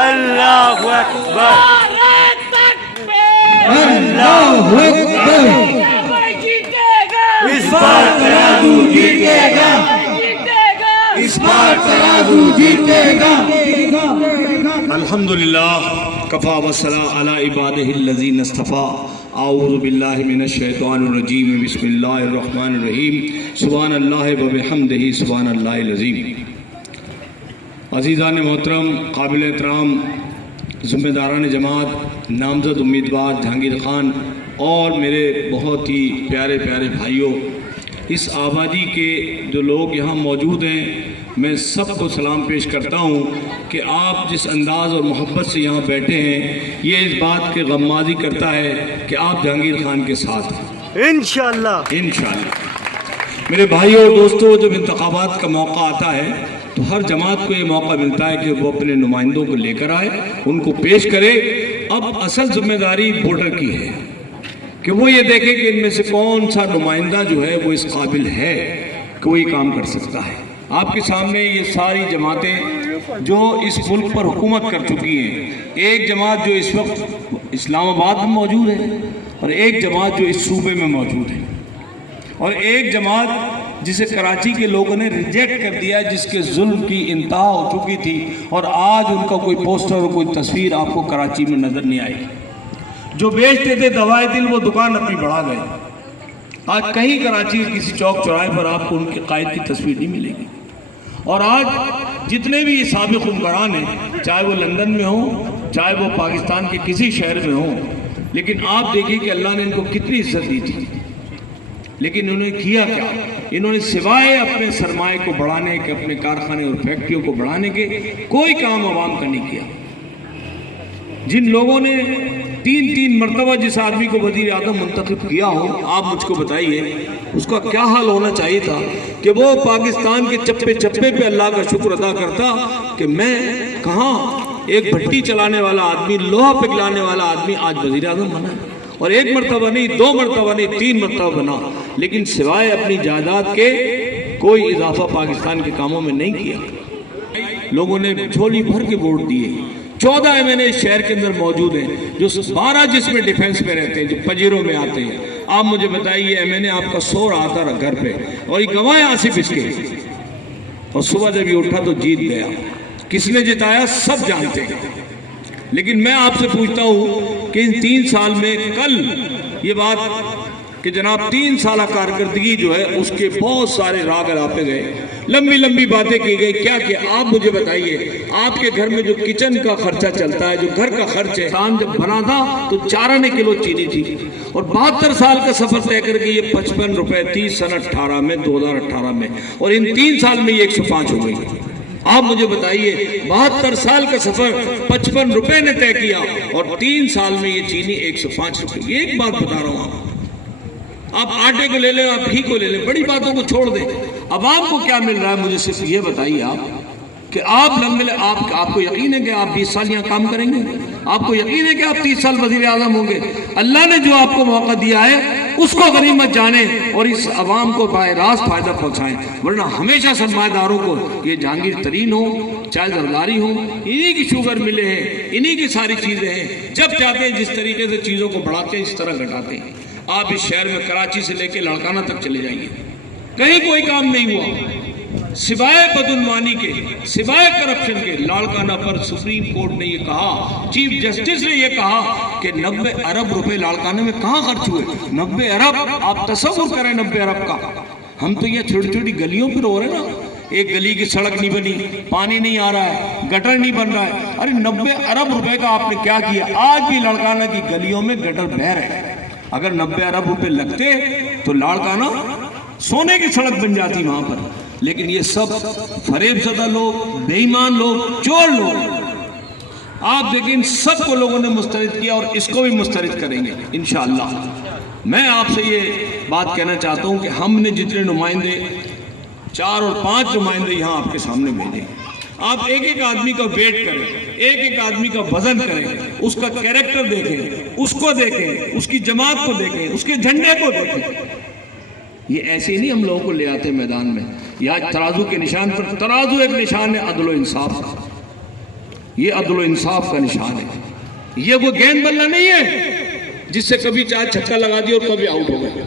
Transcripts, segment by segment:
اللہ اکبر، اللہ اکبر، اس بار ترازو جیتے گا، اس بار ترازو جیتے گا۔ الحمدللہ کفا والصلاۃ علی عبادہ الذین اصطفیٰ۔ اعوذ باللہ من الشیطان الرجیم، بسم اللہ الرحمن الرحیم، سبحان اللہ وبحمدہ سبحان اللہ العظیم۔ عزیزان محترم، قابل احترام ذمہ داران جماعت، نامزد امیدوار جہانگیر خان اور میرے بہت ہی پیارے پیارے بھائیوں، اس آبادی کے جو لوگ یہاں موجود ہیں، میں سب کو سلام پیش کرتا ہوں کہ آپ جس انداز اور محبت سے یہاں بیٹھے ہیں، یہ اس بات کے غمازی کرتا ہے کہ آپ جہانگیر خان کے ساتھ ہیں انشاءاللہ۔ انشاءاللہ۔ میرے بھائیوں اور دوستوں، جب انتخابات کا موقع آتا ہے تو ہر جماعت کو یہ موقع ملتا ہے کہ وہ اپنے نمائندوں کو لے کر آئے، ان کو پیش کرے۔ اب اصل ذمہ داری ووٹر کی ہے کہ وہ یہ دیکھے کہ ان میں سے کون سا نمائندہ جو ہے وہ اس قابل ہے کہ وہ یہ کام کر سکتا ہے۔ آپ کے سامنے یہ ساری جماعتیں جو اس ملک پر حکومت کر چکی ہیں، ایک جماعت جو اس وقت اسلام آباد میں موجود ہے، اور ایک جماعت جو اس صوبے میں موجود ہے، اور ایک جماعت جسے کراچی کے لوگوں نے ریجیکٹ کر دیا، جس کے ظلم کی انتہا ہو چکی تھی، اور آج ان کا کوئی پوسٹر اور کوئی تصویر آپ کو کراچی میں نظر نہیں آئی۔ جو بیچتے تھے دوائے دل، وہ دکان اپنی بڑھا گئے۔ آج کہیں کراچی کے کسی چوک چوراہے پر آپ کو ان کے قائد کی تصویر نہیں ملے گی۔ اور آج جتنے بھی سابق حکمران ہیں، چاہے وہ لندن میں ہوں، چاہے وہ پاکستان کے کسی شہر میں ہوں، لیکن آپ دیکھیں کہ اللہ نے ان کو کتنی عزت دی تھی، لیکن انہوں نے کیا کیا؟ انہوں نے سوائے اپنے سرمایہ کو بڑھانے کے، اپنے کارخانے اور فیکٹریوں کو بڑھانے کے، کوئی کام عوام کا نہیں کیا۔ جن لوگوں نے تین مرتبہ جس آدمی کو وزیر اعظم منتخب کیا ہو، آپ مجھ کو بتائیے اس کا کیا حال ہونا چاہیے تھا کہ وہ پاکستان کے چپے چپے پہ اللہ کا شکر ادا کرتا کہ میں کہاں ایک بھٹی چلانے والا آدمی، لوہا پگھلانے والا آدمی آج وزیر اعظم بنا ہے، اور ایک مرتبہ نہیں، دو مرتبہ نہیں، 3 مرتبہ بنا، لیکن سوائے اپنی جائیداد کے کوئی اضافہ پاکستان کے کاموں میں نہیں کیا۔ لوگوں نے جھولی بھر کے ووٹ دیے۔ 14 MNA شہر کے اندر موجود ہیں، جو 12 جس میں ڈیفنس میں رہتے ہیں، جو پجیروں میں آتے ہیں۔ آپ مجھے بتائیے، MNA آپ کا سو رہا تھا گھر پہ، اور یہ گواہ آصف اس کے، اور صبح جب یہ اٹھا تو جیت گیا۔ کس نے جتایا سب جانتے ہیں، لیکن میں آپ سے پوچھتا ہوں کہ ان 3 سال میں، کل یہ بات کہ جناب 3 سالہ کارکردگی جو ہے اس کے بہت سارے راگ الاپے گئے، لمبی لمبی باتیں کی گئی، کیا کہ آپ مجھے بتائیے، آپ کے گھر میں جو کچن کا خرچہ چلتا ہے، جو گھر کا خرچ ہے، انسان جب بنا تھا تو 4 آنے کلو چینی تھی، اور 72 سال کا سفر طے کر کے یہ 55 روپے تھی سن 18 میں، 2018 میں، اور ان 3 سال میں یہ 105 ہو گئی۔ آپ مجھے بتائیے، 72 سال کا سفر 55 روپے نے طے کیا، اور 3 سال میں یہ چینی 105 روپے۔ یہ ایک بات بتا رہا ہوں، آپ آٹے کو لے لیں، آپ گھی کو لے لیں، بڑی باتوں کو چھوڑ دیں۔ عوام کو کیا مل رہا ہے؟ مجھے صرف یہ بتائیے آپ کہ آپ کو یقین ہے کہ آپ 20 سال یہاں کام کریں گے؟ آپ کو یقین ہے کہ آپ 30 سال وزیر اعظم ہوں گے؟ اللہ نے جو آپ کو موقع دیا ہے اس کو غنیمت جانیں اور اس عوام کو براہ راست فائدہ پہنچائیں، ورنہ ہمیشہ سرمایہ داروں کو یہ جہانگیر ترین ہو، چائے زرداری ہو، انہی کی شوگر ملے ہیں، انہی کی ساری چیزیں ہیں، جب چاہتے ہیں جس طریقے سے چیزوں کو بڑھاتے ہیں، اس طرح گھٹاتے ہیں۔ آپ اس شہر میں کراچی سے لے کے لاڑکانہ تک چلے جائیے، کہیں کوئی کام نہیں ہوا، سوائے بدعنوانی کے، سوائے کرپشن کے۔ لاڑکانہ پر سپریم کورٹ نے یہ کہا، چیف جسٹس نے یہ کہا کہ 90 ارب روپے لاڑکانہ میں کہاں خرچ ہوئے؟ 90 ارب! آپ تصور کریں 90 ارب کا۔ ہم تو یہ چھوٹی چھوٹی گلیوں پہ رو رہے ہیں نا، ایک گلی کی سڑک نہیں بنی، پانی نہیں آ رہا ہے، گٹر نہیں بن رہا ہے۔ ارے 90 ارب روپے کا آپ نے کیا کیا؟ آج بھی لاڑکانہ کی گلیوں میں گٹر بہہ رہے ہیں۔ اگر 90 ارب روپے لگتے تو لاڑکانہ سونے کی سڑک بن جاتی وہاں پر، لیکن یہ سب فریب زدہ لوگ، بے ایمان لوگ، چور لوگ، آپ دیکھیں ان سب کو لوگوں نے مسترد کیا، اور اس کو بھی مسترد کریں گے انشاءاللہ۔ میں آپ سے یہ بات کہنا چاہتا ہوں کہ ہم نے جتنے نمائندے 4 اور 5 نمائندے یہاں آپ کے سامنے بھیجے، آپ ایک ایک آدمی کا ویٹ کریں، ایک ایک آدمی کا وزن کریں، اس کا کیریکٹر دیکھیں، اس کو دیکھیں، اس کی جماعت کو دیکھیں، اس کے جھنڈے کو دیکھیں۔ یہ ایسے نہیں ہم لوگوں کو لے آتے میدان میں۔ یہ آج ترازو کے نشان پر، ترازو ایک نشان ہے عدل و انصاف کا، یہ عدل و انصاف کا نشان ہے. یہ وہ گیند بلہ نہیں ہے جس سے کبھی چاہے چھکا لگا دیا اور کبھی آؤٹ ہو گئے.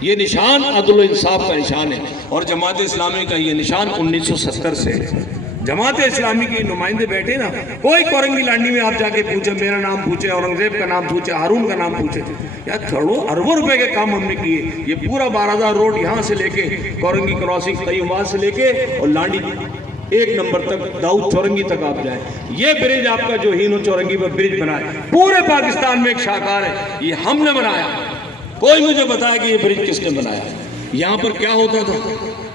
یہ نشان عدل و انصاف کا نشان ہے. اور جماعت اسلامی کا یہ نشان 1970 سے ہے. جماعت اسلامی کے نمائندے بیٹھے نا, کوئی کورنگی لانڈی میں آپ جا کے پوچھے, میرا نام پوچھے, اورنگزیب کا نام پوچھے, ہارون کا نام پوچھے, یار کروڑوں اربوں روپے کے کام ہم نے کیے. یہ پورا 12,000 روڈ یہاں سے لے کے کورنگی کراسنگ قیومات سے لے کے اور لانڈی 1 نمبر تک داؤد چورنگی تک آپ جائیں. یہ برج آپ کا جو ہینو چورنگی پر برج بنا ہے پورے پاکستان میں ایک شاہکار ہے, یہ ہم نے بنایا. کوئی مجھے بتایا کہ یہ برج کس نے بنایا. یہاں پر کیا ہوتا تھا,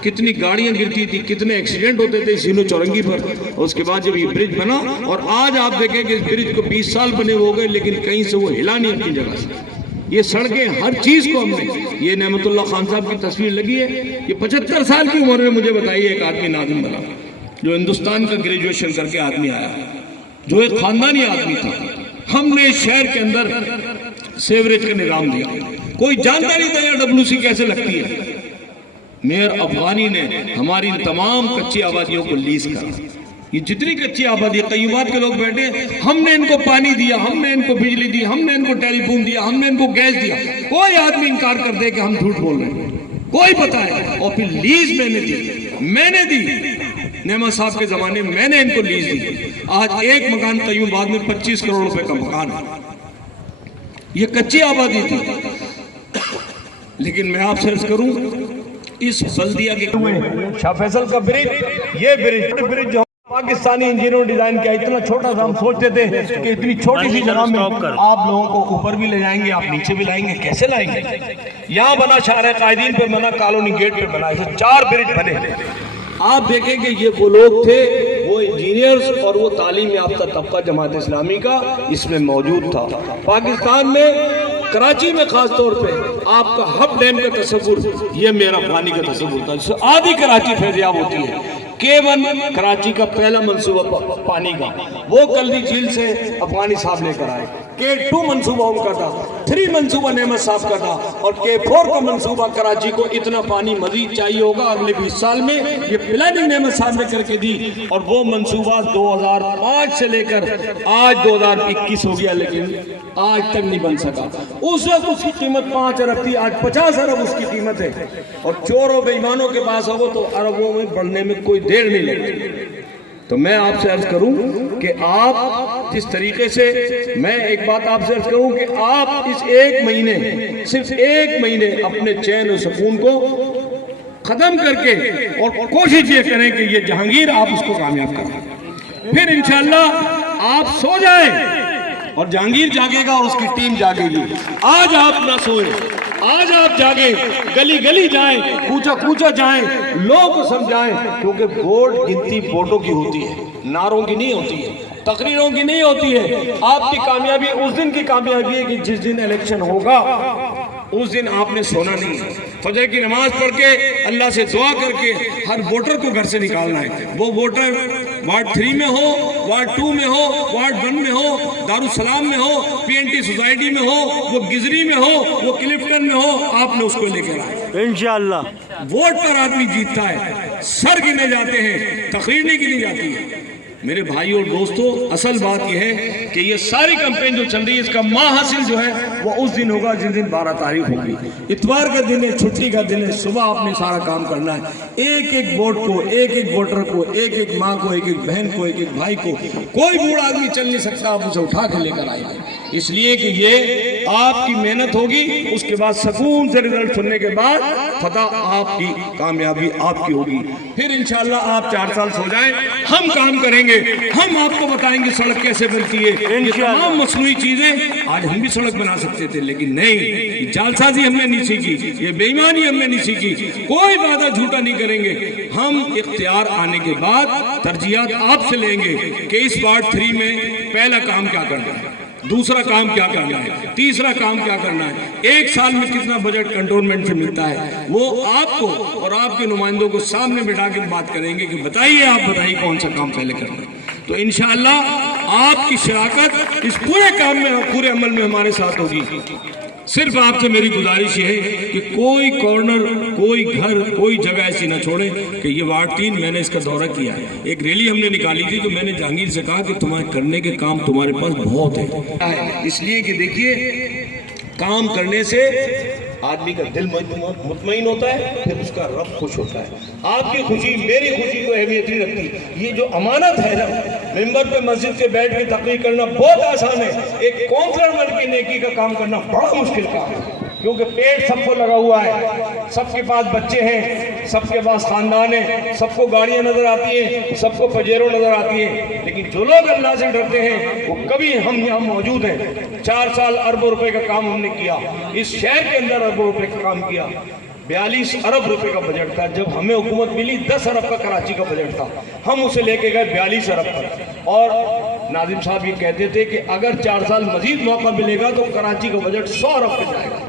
کتنی گاڑیاں گرتی تھی, کتنے ایکسیڈنٹ ہوتے تھے اس ہینو چورنگی پر. اس کے بعد جب یہ برج بنا, اور آج آپ دیکھیں کہ اس برج کو 20 سال بنے ہو گئے لیکن کہیں سے وہ ہلا نہیں اپنی جگہ سے. یہ سڑکیں ہر چیز کو ہم نے, یہ نعمت اللہ خان صاحب کی تصویر لگی ہے, یہ 75 سال کی عمر میں مجھے بتائیے ایک آدمی ناظم بنا جو ہندوستان کا گریجویشن کر کے آدمی آیا, جو ایک خاندانی آدمی تھا. ہم نے اس شہر کے اندر سیوریج کا نظام دیا, کوئی جانتا نہیں تھا یہ WC کیسے لگتی ہے. میئر افغانی نے ہماری تمام کچی آبادیوں کو لیز کرا. یہ جتنی کچی آبادی قیومات کے لوگ بیٹھے ہیں, ہم نے ان کو پانی دیا, ہم نے ان کو بجلی دی, ہم نے ان کو ٹیلی فون دیا, ہم نے ان کو گیس دیا. کوئی آدمی انکار کر دے کہ ہم جھوٹ بول رہے ہیں, کوئی بتائے. اور پھر لیز میں نے دی. نعمت صاحب کے زمانے میں نے ان کو لیز دی. آج ایک مکان قیوم بعد میں 25 کروڑ روپے کا مکان ہے. یہ کچی آبادی تھی. لیکن میں آپ سے عرض کروں, اس بلدیہ کے شاہ فیصل کا برج, یہ برج جو پاکستانی انجینئروں نے ڈیزائن کیا, اتنا چھوٹا سا, ہم سوچتے تھے کہ اتنی چھوٹی سی جگہ میں آپ لوگوں کو اوپر بھی لے جائیں گے, آپ نیچے بھی لائیں گے, کیسے لائیں گے. یہاں بنا شارع قائدین پہ بنا, کالونی گیٹ پہ بنا, ایسے 4 برج بنے. آپ دیکھیں کہ یہ وہ لوگ تھے, وہ انجینئرز اور وہ تعلیم یافتہ طبقہ جماعت اسلامی کا اس میں موجود تھا. پاکستان میں کراچی میں خاص طور پہ آپ کا ہب ڈیم کا تصور, یہ میرا افغانی کا تصور تھا, جس سے آدھی کراچی فیضیاب ہوتی ہے. K1 کراچی کا پہلا منصوبہ پانی کا, وہ کلدی جھیل سے افغانی صاحب لے کر آئے. K2 منصوبہ ان کا تھا, 3 منصوبہ نعمت صاحب کا تھا, اور K4 کا منصوبہ کراچی کو اتنا پانی مزید چاہیے ہوگا اگلے 20 سال میں, یہ پلاننگ نعمت صاحب نے کر کے دی. اور وہ منصوبہ 2005 سے لے کر آج 2021 ہو گیا, لیکن آج تک نہیں بن سکا. اس وقت اس کی قیمت 5 ارب تھی, آج 50 ارب اس کی قیمت ہے. اور چوروں بے ایمانوں کے پاس ہو تو اربوں میں بڑھنے میں کوئی دیر نہیں لگتی. تو میں آپ سے عرض کروں کہ آپ جس طریقے سے, میں ایک بات آپ سے عرض کروں کہ آپ اس 1 مہینے, صرف 1 مہینے اپنے چین و سکون کو ختم کر کے اور کوشش یہ کریں کہ یہ جہانگیر آپ اس کو کامیاب کریں. پھر انشاءاللہ آپ سو جائیں اور جہانگیر جاگے گا اور اس کی ٹیم جاگے گی. آج آپ نہ سوئیں, آج آپ جاگیں, گلی گلی جائیں, کوچا کوچا جائیں, لوگوں کو سمجھائیں, کیونکہ ووٹ گنتی ووٹوں کی ہوتی ہے, نعروں کی نہیں ہوتی ہے, تقریروں کی نہیں ہوتی ہے. آپ کی کامیابی اس دن کی کامیابی ہے کہ جس دن الیکشن ہوگا اس دن آپ نے سونا نہیں ہے. فجر کی نماز پڑھ کے اللہ سے دعا کر کے ہر ووٹر کو گھر سے نکالنا ہے. وہ ووٹر وارڈ 3 میں ہو, وارڈ 2 میں ہو, وارڈ 1 میں ہو, دارالسلام میں ہو, PNT سوسائٹی میں ہو, وہ گزری میں ہو, وہ کلفٹن میں ہو, آپ نے اس کو لے کر آئے. انشاءاللہ ووٹ پر آدمی جیتتا ہے, سر گنے جاتے ہیں, تقریر نہیں گنی جاتی ہے. میرے بھائی اور دوستو, اصل بات یہ ہے کہ یہ ساری کمپین جو چل رہی ہے اس کا ماہ حاصل جو ہے وہ اس دن ہوگا جس دن 12 تاریخ ہوگی. اتوار کا دن ہے, چھٹی کا دن ہے, صبح آپ نے سارا کام کرنا ہے. ایک ایک ووٹ کو, ایک ایک ووٹر کو, ایک ایک ماں کو, ایک ایک بہن کو, ایک ایک بھائی کو, کوئی بوڑھا آدمی چل نہیں سکتا, آپ اسے اٹھا کے لے کر آئے. اس لیے کہ یہ آپ کی محنت ہوگی, اس کے بعد سکون سے رزلٹ سننے کے بعد فتح آپ کی, کامیابی آپ کی ہوگی. پھر انشاءاللہ آپ 4 سال سو جائیں, ہم کام کریں گے, ہم آپ کو بتائیں گے سڑک کیسے بنتی ہے. یہ تمام مصنوعی چیزیں آج ہم بھی سڑک بنا سکتے تھے, لیکن نہیں, جعلسازی ہم نے نہیں سیکھی, یہ بے ایمانی ہم نے نہیں سیکھی, کوئی وعدہ جھوٹا نہیں کریں گے. ہم اختیار آنے کے بعد ترجیحات آپ سے لیں گے کہ اس وارڈ 3 میں پہلا کام کیا کرنا ہے, دوسرا کام کیا کرنا ہے, تیسرا کام کیا کرنا ہے, 1 سال میں کتنا بجٹ کنٹونمنٹ سے ملتا ہے. وہ آپ کو اور آپ کے نمائندوں کو سامنے بٹھا کے بات کریں گے کہ بتائیے, آپ بتائیے کون سا کام پہلے کرنا ہے. تو انشاءاللہ آپ کی شراکت اس پورے کام میں پورے عمل میں ہمارے ساتھ ہوگی. صرف آپ سے میری گزارش یہ ہے کہ کوئی کارنر، کوئی گھر، کوئی جگہ ایسی نہ چھوڑیں کہ یہ وارڈ 3 میں نے اس کا دورہ کیا ہے. ایک ریلی ہم نے نکالی تھی تو میں نے جہانگیر سے کہا کہ تمہیں کرنے کے کام تمہارے پاس بہت ہے، اس لیے کہ دیکھیے کام کرنے سے آدمی کا دل مطمئن ہوتا ہے، پھر اس کا رب خوش ہوتا ہے. آپ کی خوشی میری خوشی کو اہمیت نہیں رکھتی. یہ جو امانت ہے نا، ممبر پہ مسجد کے بیٹھ کے تقریر کرنا بہت آسان ہے، ایک کونسلر بن کے نیکی کا کام کرنا بڑا مشکل کام ہے. کیونکہ پیٹ سب کو لگا ہوا ہے، سب کے پاس بچے ہیں، سب کے پاس خاندان ہے، سب کو گاڑیاں نظر آتی ہیں، سب کو پجیروں نظر آتی ہیں. لیکن جو لوگ اللہ سے ڈرتے ہیں وہ کبھی ہم یہاں موجود ہیں. 4 سال اربوں روپے کا کام ہم نے کیا، اس شہر کے اندر اربوں روپے کا کام کیا. 42 ارب روپے کا بجٹ تھا. جب ہمیں حکومت ملی 10 ارب کا کراچی کا بجٹ تھا، ہم اسے لے کے گئے 42 ارب پر. اور ناظم صاحب یہ کہتے تھے کہ اگر 4 سال مزید موقع ملے گا تو کراچی کا بجٹ 100 ارب پہ جائے گا.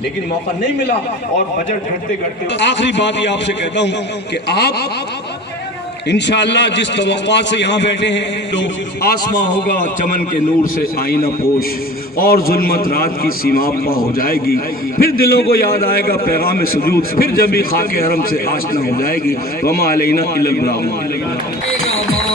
لیکن موقع نہیں ملا اور بجٹ گھٹتے گھٹتے. آخری بات یہ آپ سے کہتا ہوں کہ آپ انشاءاللہ جس توقعات سے یہاں بیٹھے ہیں تو آسماں ہوگا چمن کے نور سے آئینہ پوش، اور ظلمت رات کی سیما پا ہو جائے گی. پھر دلوں کو یاد آئے گا پیغام سجود، پھر جب بھی خاک حرم سے آشنا ہو جائے گی. وما علینا الا البلاغ.